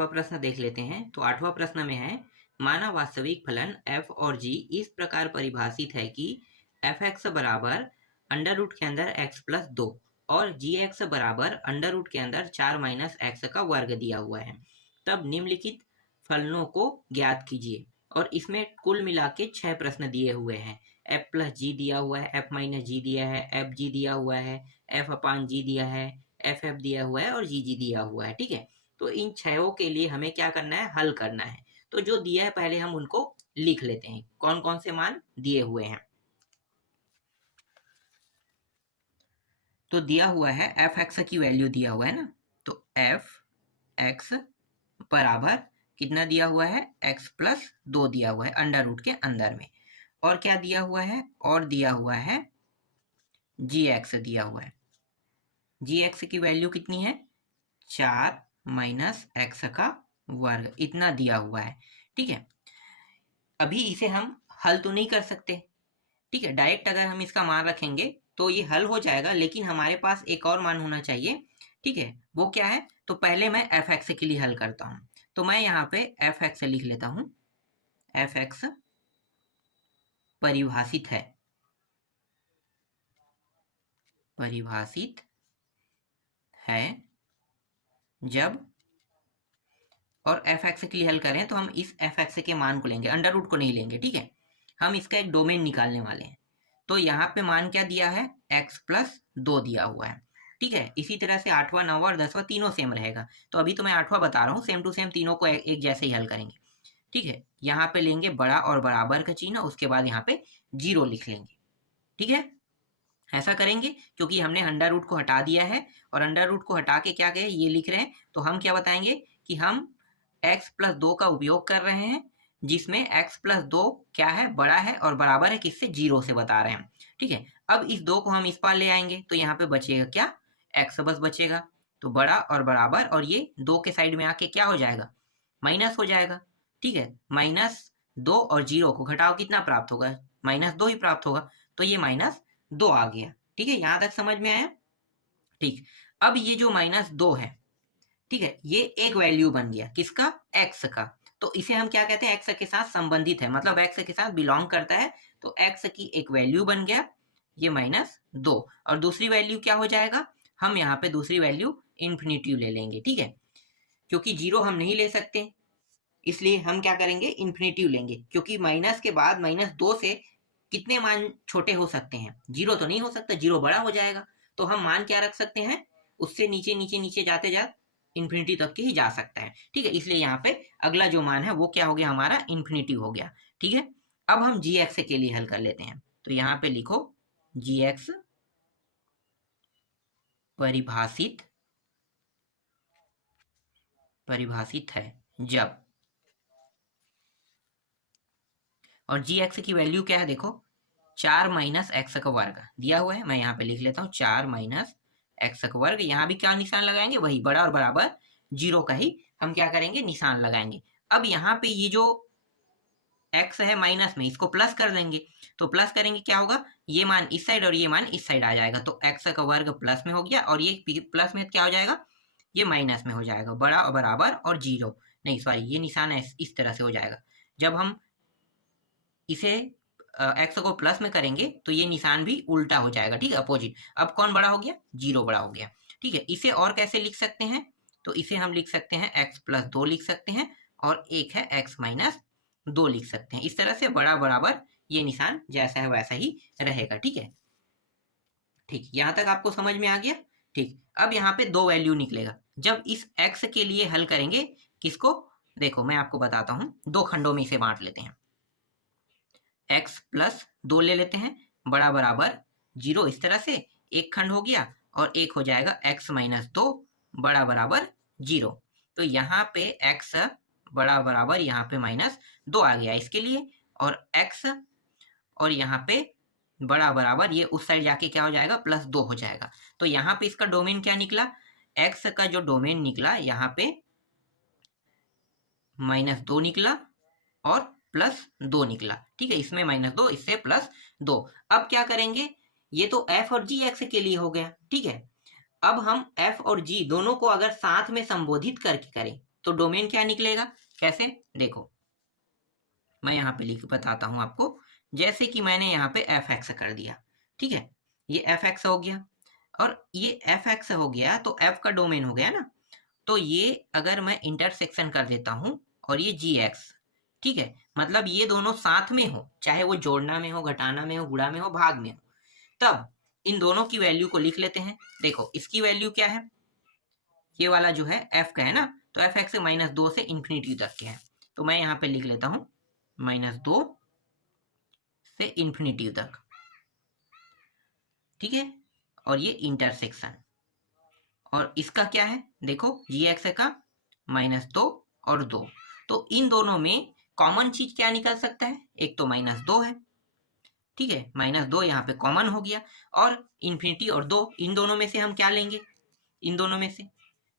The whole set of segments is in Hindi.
8वां प्रश्न देख लेते हैं। तो 8वां प्रश्न में है, माना वास्तविक फलन f और g इस प्रकार परिभाषित है कि f(x) बराबर अंडर रूट के अंदर x प्लस 2 और g(x) बराबर अंडर रूट के अंदर 4 माइनस x का वर्ग दिया हुआ है। तब निम्नलिखित फलनों को ज्ञात कीजिए। और इसमें कुल मिला के 6 प्रश्न दिए हुए हैं। f प्लस जी दिया हुआ है, f माइनस जी दिया है, एफ जी दिया हुआ है, f अपान जी दिया है, एफ एफ दिया हुआ है और जी जी दिया हुआ है। ठीक है, तो इन छयों के लिए हमें क्या करना है, हल करना है। तो जो दिया है पहले हम उनको लिख लेते हैं, कौन कौन से मान दिए हुए हैं। तो दिया हुआ है एफ एक्स की वैल्यू दिया हुआ है ना, तो एफ एक्स बराबर कितना दिया हुआ है, x प्लस 2 दिया हुआ है अंडर रूट के अंदर में। और क्या दिया हुआ है, और दिया हुआ है जी एक्स दिया हुआ है। जी एक्स की वैल्यू कितनी है, 4 माइनस एक्स का वर्ग, इतना दिया हुआ है। ठीक है, अभी इसे हम हल तो नहीं कर सकते। ठीक है, डायरेक्ट अगर हम इसका मान रखेंगे तो ये हल हो जाएगा, लेकिन हमारे पास एक और मान होना चाहिए। ठीक है, वो क्या है, तो पहले मैं एफ एक्स के लिए हल करता हूँ। तो मैं यहाँ पे एफ एक्स लिख लेता हूँ। एफ एक्स परिभाषित है, परिभाषित है जब, और एफ एक्स के लिए हल करें तो हम इस एफ एक्स के मान को लेंगे, अंडर रूट को नहीं लेंगे। ठीक है, हम इसका एक डोमेन निकालने वाले हैं। तो यहाँ पे मान क्या दिया है, x प्लस 2 दिया हुआ है। ठीक है, इसी तरह से 8वां 9वां और 10वां तीनों सेम रहेगा। तो अभी तो मैं 8वां बता रहा हूँ, सेम टू सेम तीनों को एक जैसे ही हल करेंगे। ठीक है, यहाँ पे लेंगे बड़ा और बराबर का चिन्ह, उसके बाद यहाँ पे 0 लिख लेंगे। ठीक है, ऐसा करेंगे क्योंकि हमने अंडर रूट को हटा दिया है, और अंडर रूट को हटा के क्या कहे, ये लिख रहे हैं। तो हम क्या बताएंगे कि हम x प्लस 2 का उपयोग कर रहे हैं, जिसमें x प्लस 2 क्या है, बड़ा है और बराबर है किससे, 0 से बता रहे हैं। ठीक है, अब इस 2 को हम इस पार ले आएंगे तो यहाँ पे बचेगा क्या, x बस बचेगा। तो बड़ा और बराबर, और ये 2 के साइड में आके क्या हो जाएगा, माइनस हो जाएगा। ठीक है, -2 और 0 को घटाओ, कितना प्राप्त होगा, -2 ही प्राप्त होगा। तो ये -2 आ गया। ठीक है, यहां तक समझ में आया। ठीक, अब ये जो -2 है, ठीक है, ये एक वैल्यू बन गया किसका, x का। तो इसे हम क्या कहते हैं, x के साथ संबंधित है, मतलब x के साथ बिलोंग करता है। तो x की एक वैल्यू बन गया ये -2, और दूसरी वैल्यू क्या हो जाएगा, हम यहाँ पे दूसरी वैल्यू इन्फिनिटी ले लेंगे। ठीक है, क्योंकि 0 हम नहीं ले सकते, इसलिए हम क्या करेंगे, इन्फिनिटी लेंगे। क्योंकि माइनस के बाद -2 से कितने मान छोटे हो सकते हैं, 0 तो नहीं हो सकता, 0 बड़ा हो जाएगा। तो हम मान क्या रख सकते हैं, उससे नीचे नीचे नीचे जाते जाते इन्फिनिटी तक के ही जा सकता है। ठीक है, इसलिए यहाँ पे अगला जो मान है वो क्या हो गया, हमारा इन्फिनिटी हो गया। ठीक है, अब हम जी एक्स के लिए हल कर लेते हैं। तो यहाँ पे लिखो जी एक्स परिभाषित, परिभाषित है जब, और जी एक्स की वैल्यू क्या है, देखो 4 माइनस एक्स का वर्ग दिया हुआ है। मैं यहाँ पे लिख लेता हूँ 4 माइनस एक्स का वर्ग। यहाँ भी क्या निशान लगाएंगे, वही बड़ा और बराबर 0 का ही हम क्या करेंगे, निशान लगाएंगे। अब यहाँ पे ये जो x है माइनस में, इसको प्लस कर देंगे। तो प्लस करेंगे क्या होगा, ये मान इस साइड और ये मान इस साइड आ जाएगा। तो x का वर्ग प्लस में हो गया, और ये प्लस में क्या हो जाएगा, ये माइनस में हो जाएगा, बड़ा और बराबर और 0, नहीं सॉरी, ये निशान इस तरह से हो जाएगा। जब हम इसे x को प्लस में करेंगे तो ये निशान भी उल्टा हो जाएगा। ठीक है, अपोजिट। अब कौन बड़ा हो गया, 0 बड़ा हो गया। ठीक है, इसे और कैसे लिख सकते हैं, तो इसे हम लिख सकते हैं x प्लस 2 लिख सकते हैं, और एक है x माइनस 2 लिख सकते हैं। इस तरह से बड़ा बराबर ये निशान जैसा है वैसा ही रहेगा। ठीक है, ठीक, यहां तक आपको समझ में आ गया। ठीक, अब यहाँ पे 2 वैल्यू निकलेगा। जब इस x के लिए हल करेंगे, किसको, देखो मैं आपको बताता हूँ, 2 खंडों में इसे बांट लेते हैं। x प्लस 2 ले लेते हैं, बड़ा बराबर 0, इस तरह से एक खंड हो गया, और एक हो जाएगा x माइनस 2 बड़ा बराबर 0। तो यहाँ पे x बड़ा बराबर यहाँ पे -2 आ गया इसके लिए, और x और यहाँ पे बड़ा बराबर ये उस साइड जाके क्या हो जाएगा, +2 हो जाएगा। तो यहाँ पे इसका डोमेन क्या निकला, x का जो डोमेन निकला यहाँ पे -2 निकला और +2 निकला। ठीक है, इसमें -2, इससे +2। अब क्या करेंगे, ये तो f और g x के लिए हो गया। ठीक है, अब हम f और g दोनों को अगर साथ में संबोधित करके करें, तो डोमेन क्या निकलेगा, कैसे, देखो मैं यहाँ पे लिख बताता हूँ आपको। जैसे कि मैंने यहाँ पे एफ एक्स कर दिया, ठीक है, ये एफ एक्स हो गया और ये एफ एक्स हो गया, तो एफ का डोमेन हो गया ना। तो ये अगर मैं इंटरसेक्शन कर देता हूँ और ये जी एक्स, ठीक है, मतलब ये दोनों साथ में हो, चाहे वो जोड़ना में हो, घटाना में हो, गुणा में हो, भाग में हो, तब इन दोनों की वैल्यू को लिख लेते हैं। देखो इसकी वैल्यू क्या है, ये वाला जो है एफ का है ना, तो एफ एक्स -2 से इन्फिनिटी तक के है, तो मैं यहाँ पे लिख लेता हूँ -2 से इन्फिनिटी तक, ठीक है। और ये इंटरसेक्शन, और इसका क्या है, देखो जी एक्स का -2 और 2, तो इन दोनों में कॉमन चीज क्या निकल सकता है, एक तो -2 है, ठीक है, -2 यहाँ पे कॉमन हो गया, और इन्फिनिटी और 2, इन दोनों में से हम क्या लेंगे, इन दोनों में से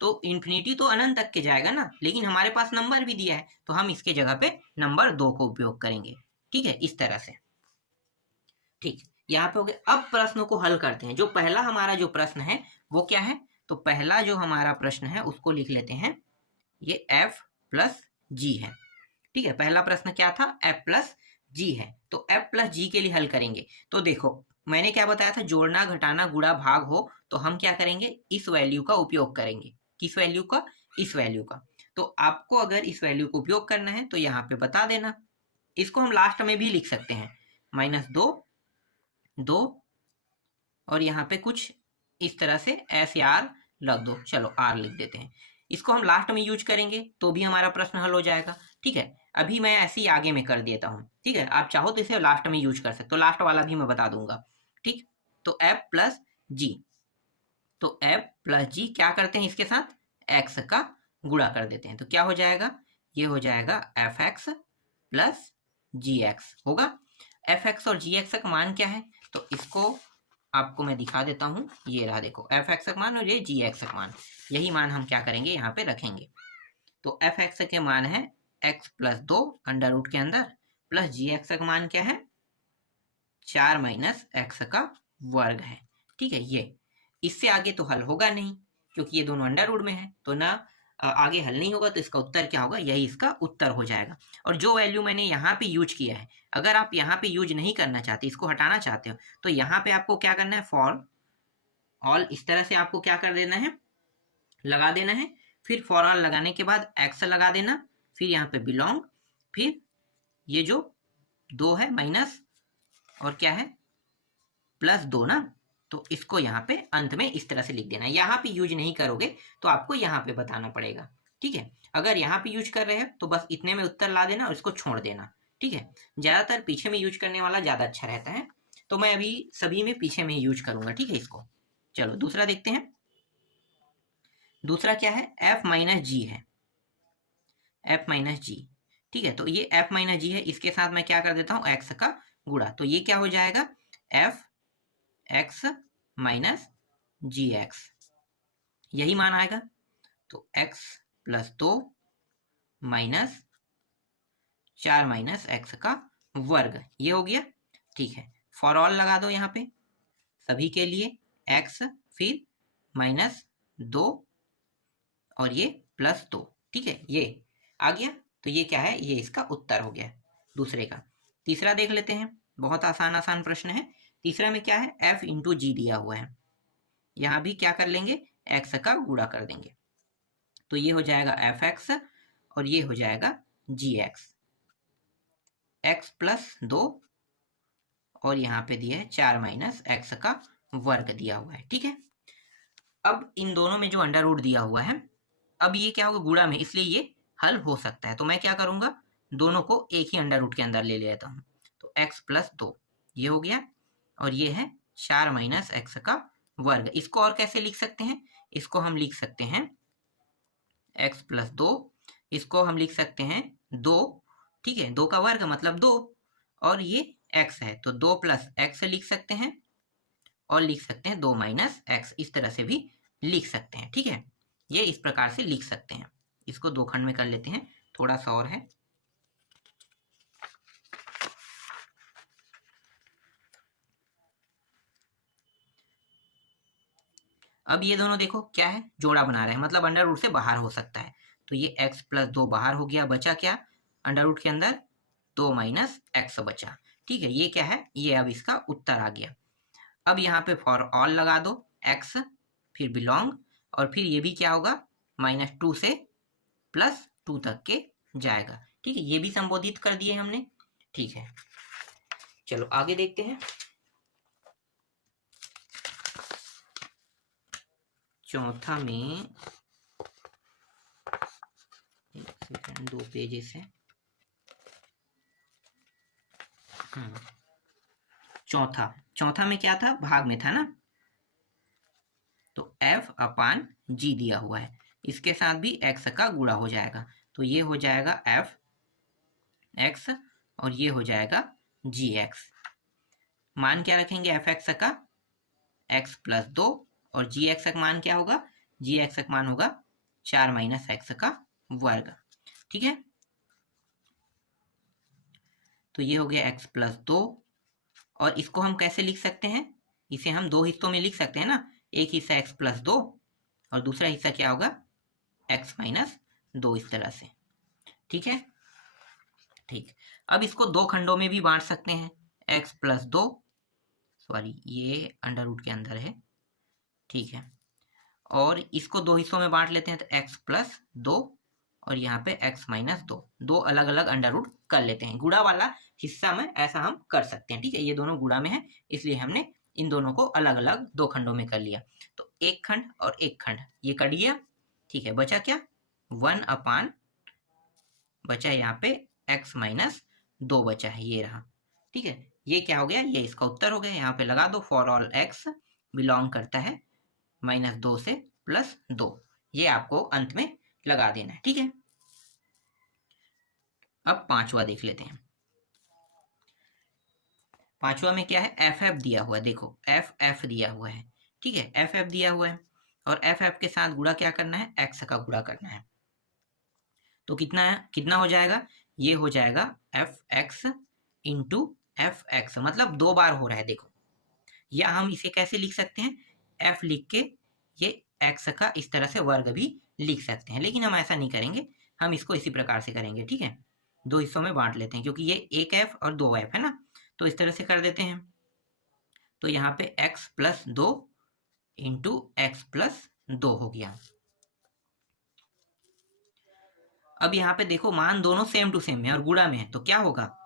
तो इन्फिनिटी तो अनंत तक के जाएगा ना, लेकिन हमारे पास नंबर भी दिया है, तो हम इसके जगह पे नंबर 2 को उपयोग करेंगे, ठीक है, इस तरह से। ठीक, यहाँ पे हो गया। अब प्रश्नों को हल करते हैं। जो पहला हमारा जो प्रश्न है वो क्या है, तो पहला जो हमारा प्रश्न है उसको लिख लेते हैं, ये f प्लस जी है, ठीक है। पहला प्रश्न क्या था, f प्लस जी है, तो f प्लस जी के लिए हल करेंगे। तो देखो मैंने क्या बताया था, जोड़ना, घटाना, गुणा, भाग हो तो हम क्या करेंगे, इस वैल्यू का उपयोग करेंगे। किस वैल्यू का, इस वैल्यू का। तो आपको अगर इस वैल्यू को उपयोग करना है तो यहाँ पे बता देना। इसको हम लास्ट में भी लिख सकते हैं, -2 2, और यहाँ पे कुछ इस तरह से एस या आर लग दो, चलो आर लिख देते हैं। इसको हम लास्ट में यूज करेंगे तो भी हमारा प्रश्न हल हो जाएगा, ठीक है। अभी मैं ऐसे ही आगे में कर देता हूँ, ठीक है, आप चाहो तो इसे लास्ट में यूज कर सकते हो, लास्ट वाला भी मैं बता दूंगा, ठीक। तो एफ प्लस जी, तो एफ प्लस जी क्या करते हैं, इसके साथ एक्स का गुणा कर देते हैं, तो क्या हो जाएगा, ये हो जाएगा एफ एक्स प्लस जी एक्स होगा। एफ एक्स और जी एक्स का मान क्या है, तो इसको आपको मैं दिखा देता हूँ, ये रहा देखो एफ एक्स का मान और ये जी एक्स का मान, यही मान हम क्या करेंगे यहाँ पे रखेंगे। तो एफ एक्स के मान है एक्स प्लस 2 अंडर रूट के अंदर, प्लस जी एक्स का मान क्या है, 4 माइनस एक्स का वर्ग है, ठीक है। ये इससे आगे तो हल होगा नहीं, क्योंकि ये दोनों अंडर रूट में है, तो ना आगे हल नहीं होगा, तो इसका उत्तर क्या होगा, यही इसका उत्तर हो जाएगा। और जो वैल्यू मैंने यहाँ पे यूज किया है, अगर आप यहाँ पे यूज नहीं करना चाहते, इसको हटाना चाहते हो, तो यहाँ पे आपको क्या करना है, फॉर ऑल इस तरह से आपको क्या कर देना है, लगा देना है। फिर फॉर ऑल लगाने के बाद एक्स लगा देना, फिर यहाँ पे बिलोंग, फिर ये जो 2 है माइनस और क्या है +2 ना, तो इसको यहाँ पे अंत में इस तरह से लिख देना। यहाँ पे यूज नहीं करोगे तो आपको यहाँ पे बताना पड़ेगा, ठीक है। अगर यहाँ पे यूज कर रहे हैं तो बस इतने में उत्तर ला देना और इसको छोड़ देना, ठीक है। ज्यादातर पीछे में यूज करने वाला ज्यादा अच्छा रहता है, तो मैं अभी सभी में पीछे में यूज करूंगा, ठीक है इसको। चलो दूसरा देखते हैं। दूसरा क्या है, f माइनस जी है, f माइनस जी, ठीक है। तो ये f माइनस जी है, इसके साथ मैं क्या कर देता हूँ, x का गुणा, तो ये क्या हो जाएगा, f x माइनस जी एक्स, यही मान आएगा। तो x plus 2 minus 4 minus x का वर्ग, ये हो गया, ठीक है। फॉर ऑल लगा दो यहाँ पे सभी के लिए, x फिर -2 और ये +2, ठीक है, ये आ गया। तो ये क्या है, ये इसका उत्तर हो गया दूसरे का। तीसरा देख लेते हैं, बहुत आसान आसान प्रश्न है। तीसरा में क्या है, f इंटू जी दिया हुआ है, यहाँ भी क्या कर लेंगे, x का गुणा कर देंगे, तो ये हो जाएगा एफ एक्स और ये हो जाएगा जी एक्स, एक्स प्लस 2 और यहाँ पे दिया है 4 माइनस एक्स का वर्ग दिया हुआ है, ठीक है। अब इन दोनों में जो अंडर रूट दिया हुआ है, अब ये क्या होगा, गुणा में, इसलिए ये हल हो सकता है। तो मैं क्या करूंगा, दोनों को एक ही अंडर रूट के अंदर ले लेता हूँ, तो x प्लस 2 ये हो गया, और ये है 4 माइनस एक्स का वर्ग। इसको और कैसे लिख सकते हैं, इसको हम लिख सकते हैं x प्लस 2, इसको हम लिख सकते हैं 2, ठीक है, 2 का वर्ग मतलब 2, और ये x है तो 2 प्लस एक्स लिख सकते हैं, और लिख सकते हैं 2 माइनस एक्स, इस तरह से भी लिख सकते हैं, ठीक है। ये इस प्रकार से लिख सकते हैं। इसको 2 खंड में कर लेते हैं, थोड़ा सा और है। अब ये दोनों देखो क्या है, जोड़ा बना रहे हैं, मतलब अंडर रूट से बाहर हो सकता है, तो ये x प्लस 2 बाहर हो गया, बचा क्या अंडर रूट के अंदर 2 माइनस एक्स बचा। ठीक है, ये क्या है, ये अब इसका उत्तर आ गया। अब यहाँ पे फॉर ऑल लगा दो x, फिर बिलोंग, और फिर ये भी क्या होगा -2 से +2 तक के जाएगा। ठीक है, ये भी संबोधित कर दिए हमने। ठीक है, चलो आगे देखते हैं। चौथा में 2 पेजेस है। चौथा में क्या था, भाग में था ना, तो f/g दिया हुआ है, इसके साथ भी x का गुणा हो जाएगा, तो ये हो जाएगा f(x) और ये हो जाएगा gx। मान क्या रखेंगे f(x) का, x प्लस 2, और gx का मान क्या होगा, gx का मान होगा 4 माइनस x का वर्ग। ठीक है, तो ये हो गया x प्लस 2, और इसको हम कैसे लिख सकते हैं, इसे हम दो हिस्सों में लिख सकते हैं ना, एक हिस्सा x प्लस 2 और दूसरा हिस्सा क्या होगा x माइनस 2, इस तरह से। ठीक है, ठीक, अब इसको दो खंडों में भी बांट सकते हैं, x प्लस 2, सॉरी ये अंडर रूट के अंदर है। ठीक है, और इसको दो हिस्सों में बांट लेते हैं, तो x प्लस 2 और यहाँ पे x माइनस 2, दो अलग अलग अंडर रूट कर लेते हैं। गुणा वाला हिस्सा में ऐसा हम कर सकते हैं। ठीक है, ये दोनों गुणा में है, इसलिए हमने इन दोनों को अलग अलग दो खंडों में कर लिया। तो एक खंड और एक खंड ये कट गया। ठीक है, बचा क्या, 1/, बचा यहाँ पे x माइनस 2 बचा है, ये रहा। ठीक है, ये क्या हो गया, ये इसका उत्तर हो गया। यहाँ पे लगा दो फॉर ऑल x बिलोंग करता है -2 से +2, ये आपको अंत में लगा देना है। ठीक है, अब पांचवा देख लेते हैं। पांचवा में क्या है, f(f) दिया हुआ है, देखो f(f) दिया हुआ है। ठीक है, f(f) दिया हुआ है, और f(f) के साथ गुणा क्या करना है, x का गुणा करना है। तो कितना है, कितना हो जाएगा, ये हो जाएगा f(x) इंटू f(x), मतलब 2 बार हो रहा है। देखो, या हम इसे कैसे लिख सकते हैं, f लिख के ये x का इस तरह से वर्ग भी लिख सकते हैं, लेकिन हम ऐसा नहीं करेंगे, हम इसको इसी प्रकार से करेंगे। ठीक है, दो हिस्सों में बांट लेते हैं, क्योंकि ये एक f और 2f है ना, तो इस तरह से कर देते हैं। तो यहाँ पे x plus 2 into x plus 2 हो गया। अब यहाँ पे देखो, मान दोनों सेम टू सेम है और गुणा में है, तो क्या होगा,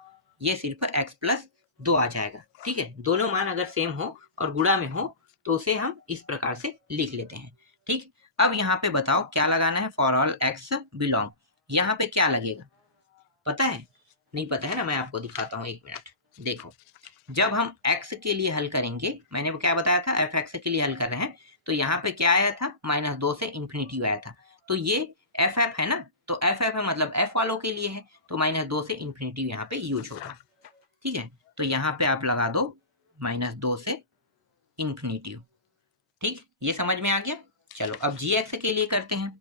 ये सिर्फ x प्लस 2 आ जाएगा। ठीक है, दोनों मान अगर सेम हो और गुणा में हो तो उसे हम इस प्रकार से लिख लेते हैं। ठीक, अब यहाँ पे बताओ क्या लगाना है, फॉर ऑल x बिलोंग, यहाँ पे क्या लगेगा, पता है, नहीं पता है ना, मैं आपको दिखाता हूँ, 1 मिनट। देखो, जब हम x के लिए हल करेंगे, मैंने क्या बताया था, f(x) के लिए हल कर रहे हैं, तो यहाँ पे क्या आया था, -2 से इन्फिनिटी आया था, तो ये f(f) है ना, तो f(f) है मतलब f वालों के लिए है, तो -2 से इन्फिनिटी यहाँ पे यूज होगा। ठीक है, तो यहाँ पे आप लगा दो -2 से इन्फिनिटी। ठीक, ये समझ में आ गया। चलो अब gx के लिए करते हैं,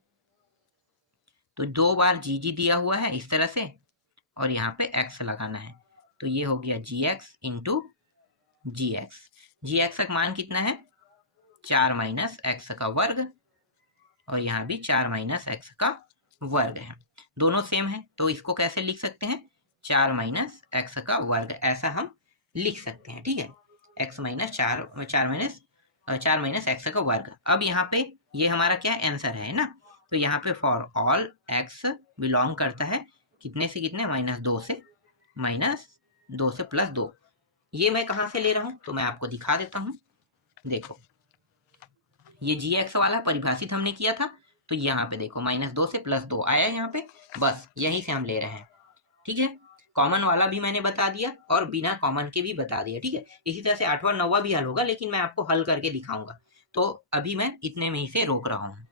तो 2 बार gg दिया हुआ है इस तरह से, और यहाँ पे x लगाना है, तो ये हो गया gx इंटू gx। gx का मान कितना है, 4 माइनस x का वर्ग, और यहाँ भी 4 माइनस x का वर्ग है, दोनों सेम है, तो इसको कैसे लिख सकते हैं, 4 माइनस x का वर्ग, ऐसा हम लिख सकते हैं। ठीक है, x माइनस 4 माइनस x का वर्ग। अब यहाँ पे ये हमारा क्या आंसर है ना, तो यहाँ पे फॉर ऑल x बिलोंग करता है कितने से कितने, -2 से +2। ये मैं कहाँ से ले रहा हूँ, तो मैं आपको दिखा देता हूँ। देखो, ये gx वाला परिभाषित हमने किया था, तो यहाँ पे देखो -2 से +2 आया यहाँ पे, बस यहीं से हम ले रहे हैं। ठीक है, कॉमन वाला भी मैंने बता दिया और बिना कॉमन के भी बता दिया। ठीक है, इसी तरह से 8वां 9वां भी हल होगा, लेकिन मैं आपको हल करके दिखाऊंगा, तो अभी मैं इतने में ही से रोक रहा हूँ।